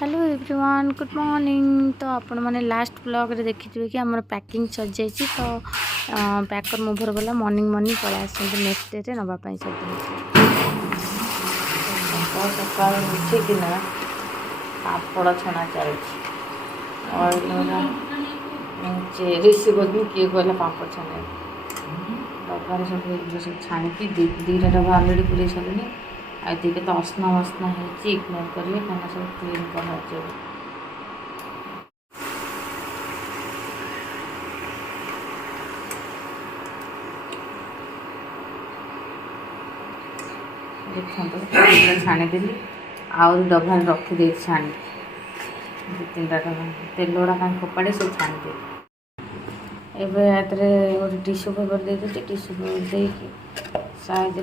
Hello everyone good morning. तो आपण मैंने लास्ट ब्लॉग रे देखी कि आम पैकिंग सर जाइए तो पैकर मुभर गला मॉर्निंग मॉर्निंग पलि आस नेक्स्ट डे नापी सब सकाल उठिकिना पापड़ छଣା चलती ऋषि बोलती किए कहला पापड़ छाने डबार सब छाणी दीटा डबा अलरेडी पूरे सारे आगे तो असना मसना है इग्नोर करेंगे खाना सब क्लीन कर देखो छाणीदेली आउ डबा रखीदे छाणी दो तीन डबा तेल गुड़ा कहीं फोपाड़े सब छाणीदे एवं गोटे टिश्यू पेपर दे देती टिश्यू पेपर देकी साइज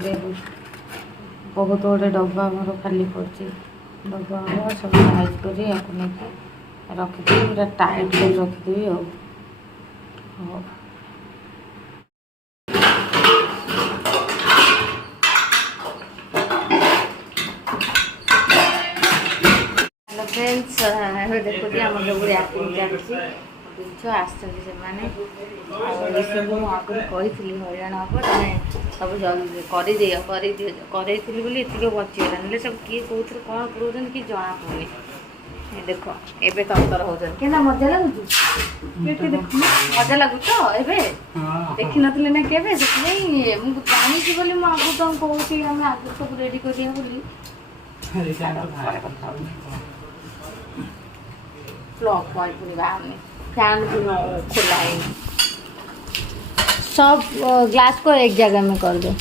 बहुत गुटे डब्बा मोर खाली पड़ी डब्बा हम सब साइज कर रखीदेवी पूरा टाइट कर रखीदेवी फ्रेंड्स देखो आम सब रैपिंग चलती बुझ आसुँच से आगुरी कही हईराण हम तुम सब जल्दी करदी बोली ये बचीगला ना सब किए कौन कौन पुरान कि जना पड़े देख एवं तंतर होती कि मजा लगुच देख मजा लगुच तो ए देखी नी ना के जानी बोली मुझे तुम कौन आम आगे सब रेडी करिया बोली प्लग पॉइंट पूरी बाहर फैन भी खुला है सब ग्लास को एक जगह में कर दो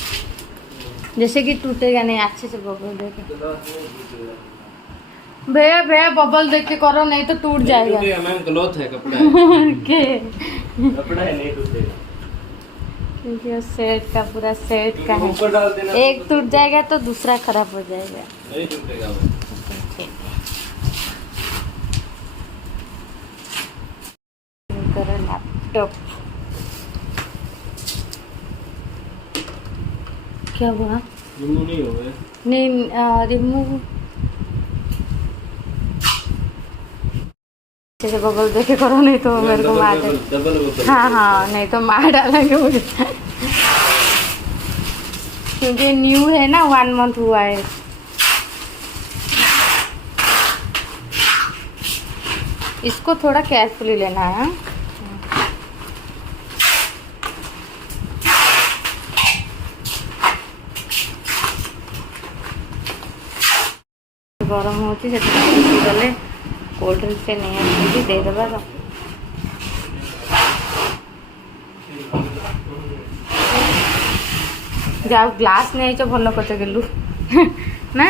जैसे कि टूटेगा नहीं अच्छे से बबल देके भैया भैया बबल देख के करो नहीं तो टूट जाएगा मैम क्लॉथ है कपड़ा है के कपड़ा है नहीं टूटेगा क्योंकि सेट का पूरा सेट का है एक टूट जाएगा तो दूसरा खराब हो जाएगा नहीं टूटेगा लैपटॉप क्या हुआ रिमूव नहीं हो गया नहीं रिमूव जैसे बबल देखे करो नहीं तो मेरे को मार दे हाँ हाँ नहीं तो मार डालेंगे मुझे क्योंकि न्यू है ना 1 मंथ हुआ है इसको थोड़ा केयरफुली लेना है गरम होती गले कोल्ड ड्रिंक से नहीं आती देदेबा तो जाओ ग्लास नहीं तो भल करते गलु ना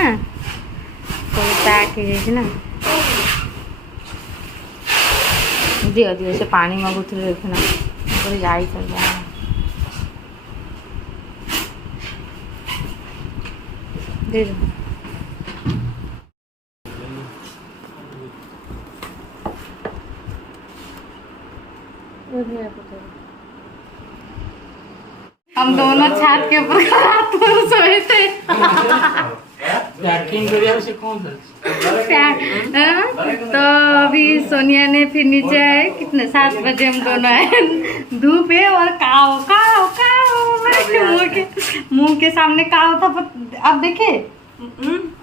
तो पैक हो ना दियो दियो से पानी मगुले देखना जा दे दो हम दोनों छत के ऊपर रात भर सोए थे तो अभी सोनिया ने फिर नीचे आए कितने 7 बजे हम दोनों आए धूप है और काओ काओ काओ मुंह के सामने काओ था अब देखे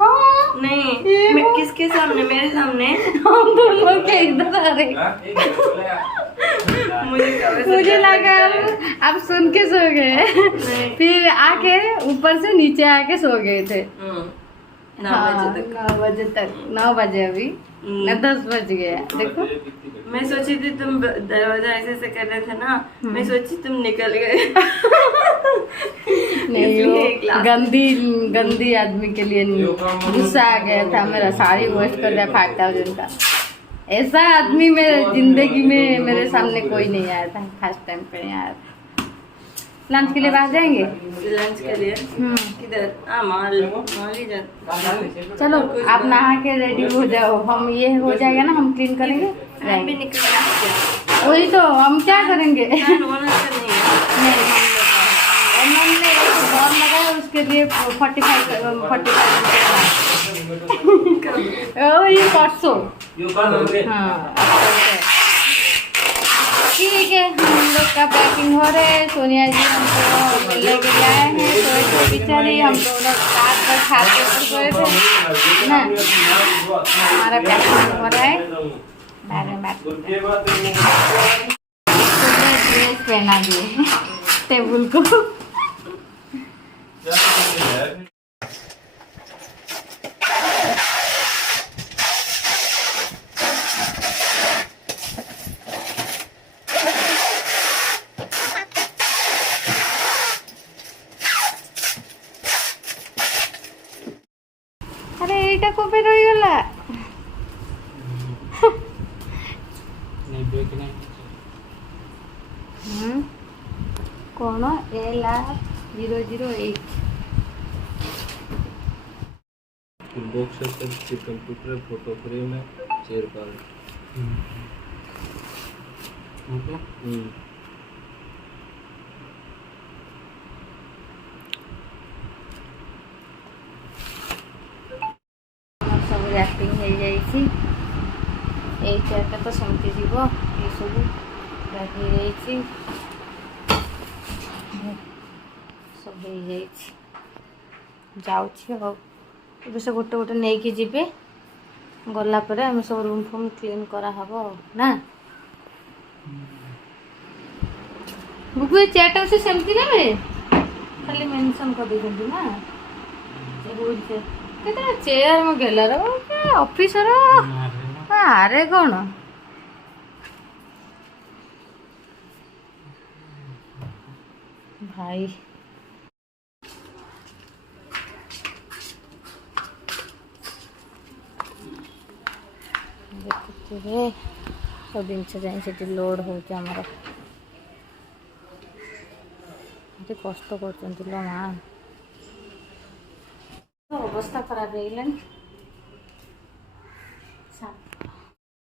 हाँ नहीं किसके सामने मेरे सामने हम दोनों के इधर आ रहे मुझे लगा अब सुन के सो गए फिर आके ऊपर से नीचे आके सो गए थे 9 बजे अभी न 10 बज गया देखो मैं सोची थी तुम दरवाजा ऐसे कर रहे थे ना मैं सोची तुम निकल गए नहीं गंदी आदमी के लिए गुस्सा आ गया था मेरा साड़ी वेस्ट कर रहा 5000 का ऐसा आदमी मेरे जिंदगी में मेरे सामने कोई नहीं आया था फर्स्ट टाइम पे आया था लंच के लिए बाहर जाएंगे लंच के लिए किधर माल ही जाते चलो आप नहा के रेडी हो जाओ हम ये हो जाएगा ना हम क्लीन करेंगे भी निकल वही तो हम क्या करेंगे नहीं हमने बॉल लगाया उसके लिए 45 रुपये ये परसों। यो कल हो गए। हाँ ठीक है, हम लोग का पैकिंग हो रहा है। सोनिया जी हमको लेके आए हैं, सोए थे बेचारी, हम दोनों साथ में खाते हुए सोए थे ना। हमारा पैकिंग हो रहा है। ड्रेस पहना दिए टेबल को। अरे एटा को पे रही गला कौन LR008 बॉक्स से कंप्यूटर फोटो फ्रेम है शेयर कर। सब रैपिंग हो जाइए। यही चेयरटा तो सेमती जीव ये सब पैक हो जाइए, सब हो जाऊँ अब से गोटे गोटे नहीं कि जीवे गला पर आम सब रूम फूम क्लीन कराहब ना। बुकु ये चेयरटा से सेमती ना खाली मेंशन कर देते ना केतना चेयर में गेला रे ऑफिसर। अरे कौन भाई देखुए सब जिनस जाए लोड होमर कष्ट कर माँ अवस्था खराब हो गलानी।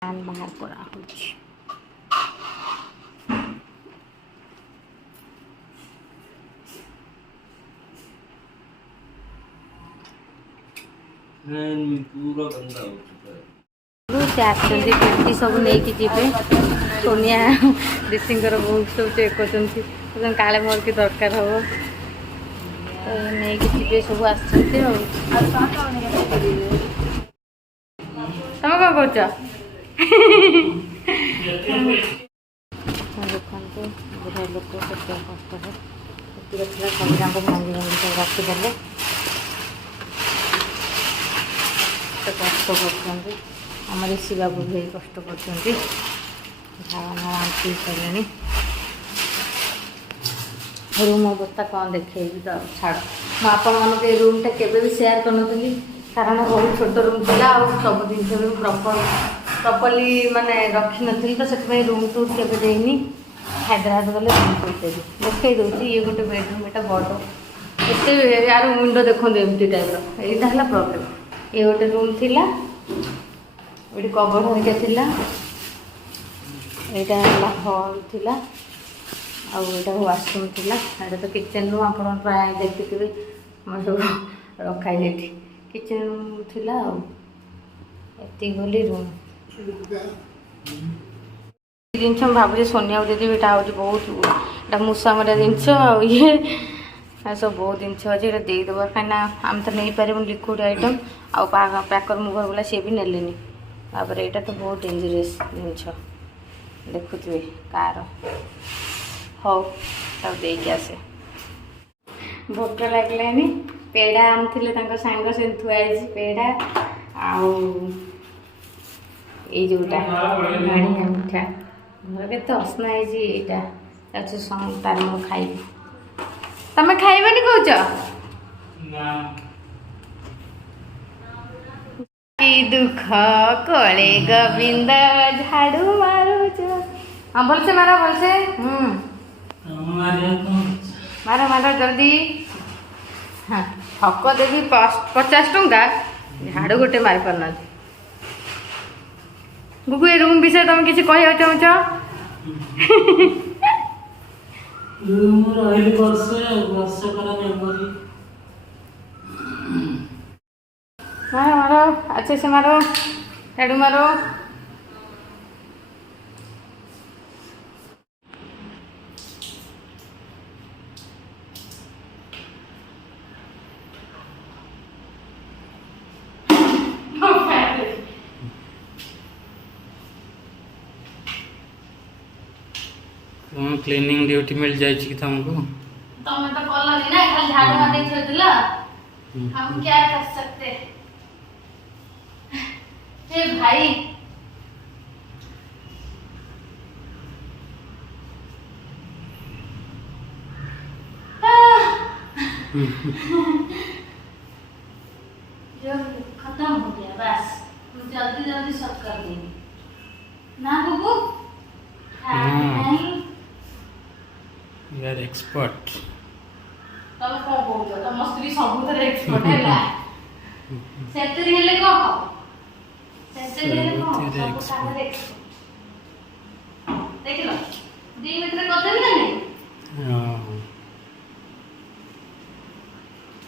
बाहर करा पूरा गंदा हो चुका है। कुर्ती सब नहीं कि जीवे सोनिया दिशीर बहुत सब चेक कर काले मोर की दरकार हम तो नहीं कि जीवे सब आसते। तुम कौन कर देखते बुढ़ा लोक के कष्ट है सब जाक भांगी भांगी सब रखीदे कष्ट कर आम ऋषि बाबू भी कष्ट कर सारे रूम अवस्था कौन देखेगी तो छाड़ मुझे आपण ये रूमटा केवे भी सेयार करनी कारण बहुत छोट रूम था और सब जिन भी प्रॉपर्ली माने रखी नी तो से रूम टूर के देनी हैदराबाद गले रूम टूर देवी देखई दूसरी ये गोटे बेडरूम एटा बड़ एत यार विंडो देखो एमती टाइप रहा है प्रॉब्लम। ये गोटे रूम थिला ये कबड़ होगा थिला यहाँ हॉल थिला आटा वाशरूम थिला यहाँ तो किचन रूम आप प्राय देखिथे सब रखाई किचन रूम थिला एति गली रूम जिनस भावी सोनिया देवी यहाँ हूँ बहुत मूसा मरा जिनस ये सब बहुत जिनस अच्छे देदेव कहीं आम तो नहीं पारे लिक्विड आइटम आउ पैकर मुभर वाला सी भी नेलेनी तापर यहाँ तो बहुत डेंजरस जिनस देखुए कार हौ तब देके आसे भोक लगलानी पेड़ा आनी सांग से थुआई पेड़ा आउ ये जोटा बढ़िया मिठा घर के असना है तार मो खाइबी तमें खाइबनी कौच दुख कले गोविंद झाड़ू मारू हाँ भलसे मारा भलसे मारा मारा जल्दी हाँ ठक देवी 50 टंका झाड़ू गोटे मारी पारना। गुगु ये रूम विषय तुम किसी कह चाहूच मारो मारो अच्छे से मारो, झाड़ू मारो। क्लीनिंग ड्यूटी मिल जाए तुमको। तुम्हें तो कॉलोनी ना खाली झाड़ू मारने छोड़ दिला, हम क्या कर सकते। हे भाई जो खत्म हो गया बस, तुम जल्दी जल्दी सब कर देंगे ना बुबू। नहीं यार एक्सपर्ट तब कौन बोल तुम स्त्री सबुतर एक्सपर्ट है सेतरी हेले कह सेतरी हेले कह सब कागज एक्सपर्ट देख लो 2 मिनट रे कथि भी नहीं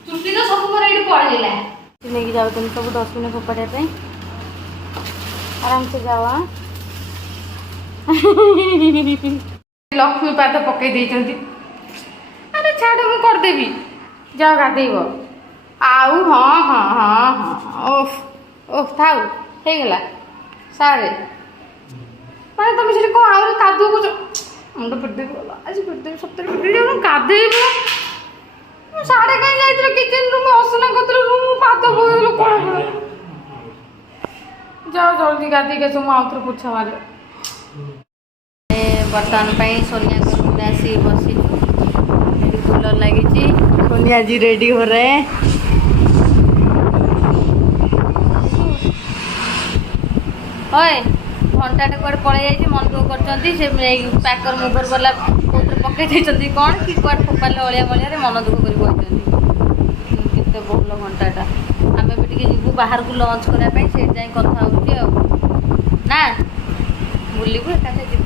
चुट्टी तो सब मोर एडी पड़ेला लेके जाओ तुम सब डस्टबिन फोपाड़े पे आराम से जाओ। लक्ष्मी पाद पकई देइचंती। अरे छाड़ मु कर देबी जाओ गाधेब आउ। हाँ हाँ हाँ हाँ ओफ ओफ थाउ हे गला सारे माने तुम से को आउ कादू को मुंड पड़दे बोला आज पड़दे सप्ताह पड़दे हम गाधेब सारे कहीं जाइत्र किचन रूम असना कतर रूम पाद बोलो कोन जाओ जल्दी गाधी के तुम आउत्र पूछा मारे। बर्तमान सोनिया को रूम में आसी बसी कूलर लगी। सोनिया जी रेडी हो रहे हैं। ओए घंटाटे कुआड़े पड़े जाइए मन दुख कर पैकर मुगर वाला कौन पकई देती कौन कि कुआड़े फोपाले अलिया मलिया मन दुख कर केते भल घंटाटा आम भी टे जीवु बाहर को लंच करने से जाए कथा हो ना बुलू एकाठे जीवु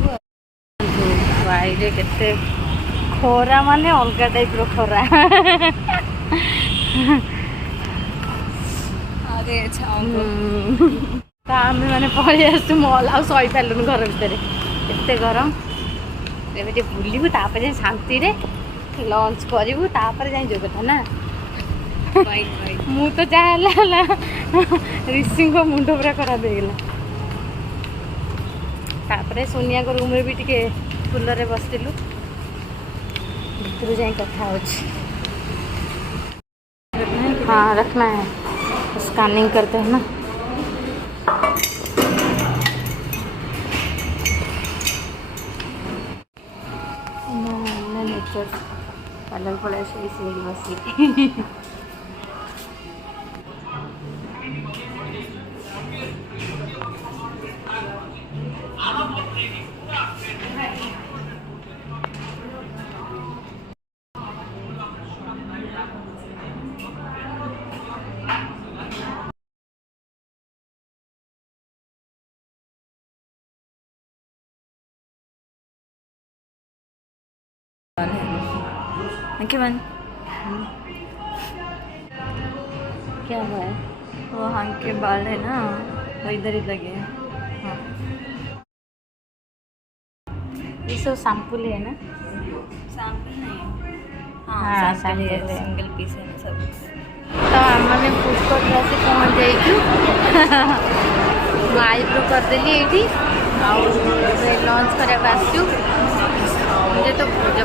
बाहर केते खरा माने अलग टाइप खरा। अरे आम मैंने पलि आसु मल आ सही पार्लुन घर भितर एत गरम एमती बुलू तापर शांति लंच करूँ तापर जाए जो कथा ना मु तो चाहला ऋषि मुंड पूरा खराब हो गला। तापर सोनिया को रूम भी टिके कूलर रे बसलु भीतर जाए कथा हो। हाँ रखना है स्कैनिंग करते हैं ना। नेचर पार्लर पड़े से बसी मन क्या हुआ है? वो हाँ के बाल है ना वो इधर ही लगे हैं। हाँ ये सब शैम्पू है ना? सैंपल नहीं हाँ सैंपल है सिंगल पीस है सब। तो आमने फूड कोर्ट आसी पहुँच जाइछु आईब्रो करदेली ये लंच कराया आसु। मुझे तो मुझे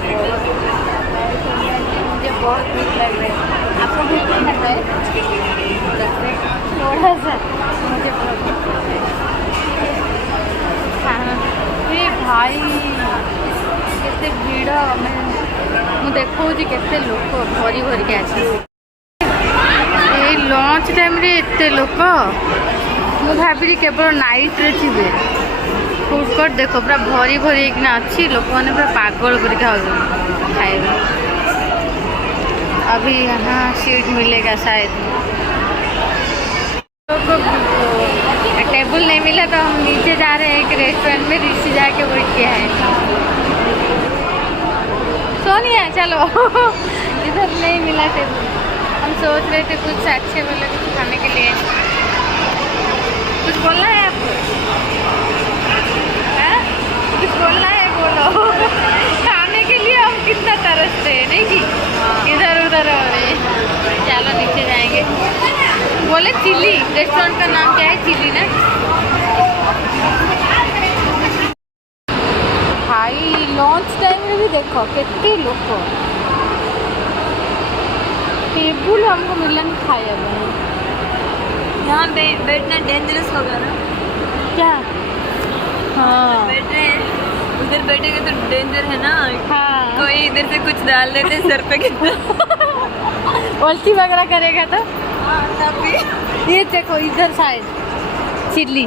बहुत भूख लग रहा है। आपको भूख नहीं लग रहा है? थोड़ा सा मुझे बहुत ये भाई केते भीड़ मैं देखो केते लोक भरी भरी के आसी लंच टाइम रे एते लोक मु भाभी केवल नाइट रे थिबे। फूड कोर्ट देखो पूरा भरी भरी अच्छी लोक मैंने पूरा पागल कर खाए। अभी यहाँ सीट मिलेगा शायद। टेबल नहीं मिला तो हम नीचे जा रहे हैं एक रेस्टोरेंट में ऋषि जाके बैठ किया है। सोनिया चलो इधर नहीं मिला टेबल हम सोच रहे थे कुछ अच्छे बोले कुछ खाने के लिए। कुछ बोलना है आपको? हैं? कुछ बोलना है बोलो। खाने के लिए हम कितना तरसते हैं नहीं कि इधर उधर हो रहे हैं। चलो नीचे जाएंगे। बोले चिल्ली, रेस्टोरेंट का नाम क्या है? चिल्ली ना। भाई लंच टाइम में भी देखो कितने लोग टेबुल हमको मिलन खाया बने। यहाँ बैठना डेंजरस हो गया ना। क्या? हाँ बैठ रहे हैं, उधर बैठेंगे तो डेंजर है ना। हाँ कोई इधर से कुछ डाल देते सर पे उल्टी वगैरह करेगा तो तभी। ये देखो इधर शायद चिल्ली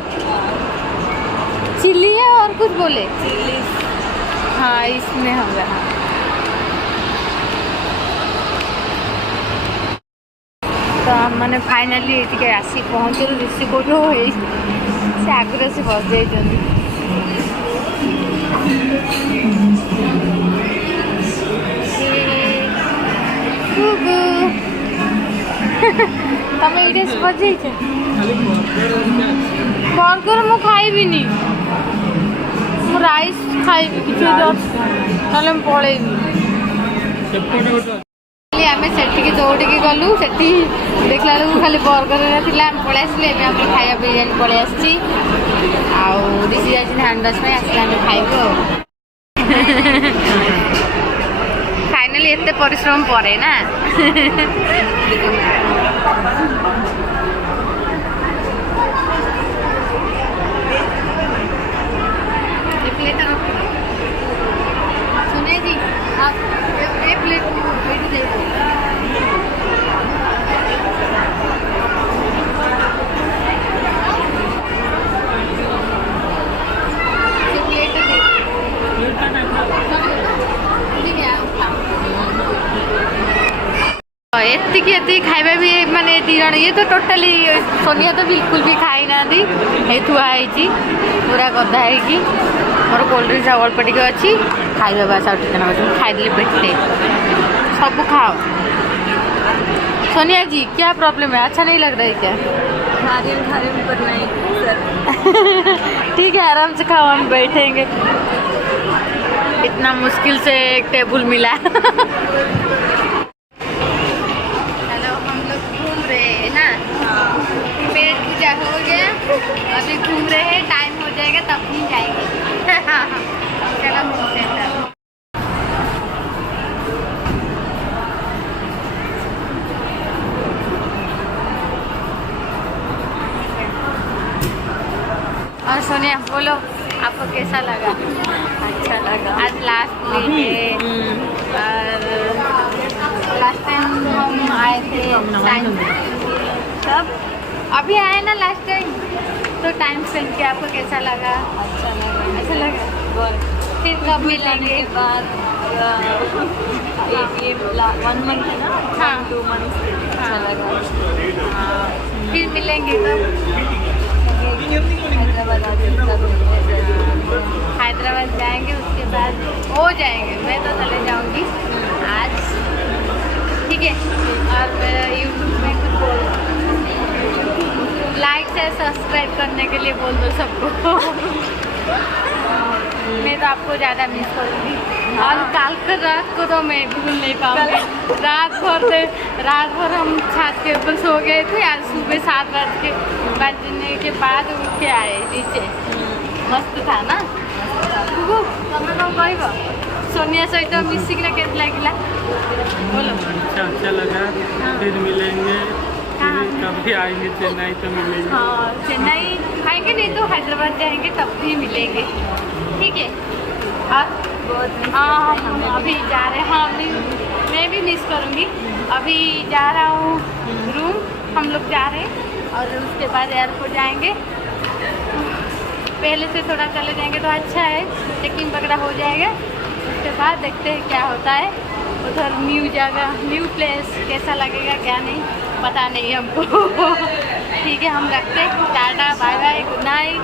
चिल्ली है और कुछ बोले चिल्ली। हाँ इसमें होगा। हाँ तो मैंने फाइनाली ये आसी पहुँचलु ऋषिकोट से आगुरी से बस जाइए। तमें ये बस जाइए। बर्गर मु खाइबिनी, मु राइस खाइबी किसी ना पलैबी। आम से दौड़ी गलु से देखला बेलू खाली बर्गर थी पलि आसलु एम खाया बिरियानी पलि आसी ऋषि जाती हैंडवाश में आसले आम खाइबू। फाइनाली एत परिश्रम पड़े ना। सुनिए जी आप एक प्लेट बैठ जाइए। एति खाଇବା भी माने दिजण ये तो टोटाली सोनिया तो बिल्कुल भी खाई ना थुआई पूरा गधा है मोर कोल्ड ड्रिंक्स अल्प टे अच्छी खाଇବା बास आउ टे खाईदे पेटे सब खाओ। सोनिया जी क्या प्रॉब्लम है? अच्छा नहीं लग रहा है क्या? खारे पर नहीं सर। ठीक है आराम से खाओ, हम बैठेंगे। इतना मुश्किल से एक टेबल मिला। अभी घूम रहे हैं, टाइम हो जाएगा तब भी जाएंगे। चलो मिलते हैं। और सोनिया बोलो आपको कैसा लगा? अच्छा लगा। आज लास्ट डे है और लास्ट टाइम हम आए थे तब अभी आए ना लास्ट टाइम तो टाइम स्पेंड किया। आपको कैसा लगा? अच्छा लगा। अच्छा लगा। फिर कब मिलेंगे? के बाद ये 1 मंथ है ना। हाँ 2 मंथ अच्छा लगा। फिर मिलेंगे तो हैदराबाद जाएंगे, उसके बाद हो जाएंगे। मैं तो चले जाऊंगी आज, ठीक है। और मेरा यूट्यूब में कुछ लाइक से सब्सक्राइब करने के लिए बोल दो सबको। मैं तो आपको ज़्यादा मिस करूँगी। और कल का रात को तो मैं भूल नहीं पाऊँगी। रात भर हम छत के ऊपर सो गए थे। आज सुबह 7 बजने के बाद उठ के आए नीचे। मस्त था ना? तुम्हें कौन कह सोनिया सहित मिसिकिना कैसे लगे बोलो? अच्छा लगा। फिर मिलेंगे। कभी आएंगे चेन्नई तो मिलेंगे। हाँ चेन्नई आएंगे, नहीं तो हैदराबाद जाएंगे तब भी मिलेंगे, ठीक है। और हाँ हम अभी जा रहे हैं। हाँ मैं भी मिस करूँगी। अभी जा रहा हूँ रूम, हम लोग जा रहे हैं और उसके बाद एयरपोर्ट जाएंगे। पहले से थोड़ा चले जाएंगे तो अच्छा है, चेकिंग वगैरह हो जाएगा। उसके बाद देखते हैं क्या होता है। उधर न्यू जगह, न्यू प्लेस कैसा लगेगा क्या नहीं पता नहीं हमको। ठीक है हम रखते हैं। Tata bye bye good night.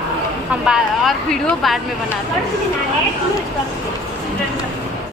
हम और वीडियो बाद में बनाते हैं।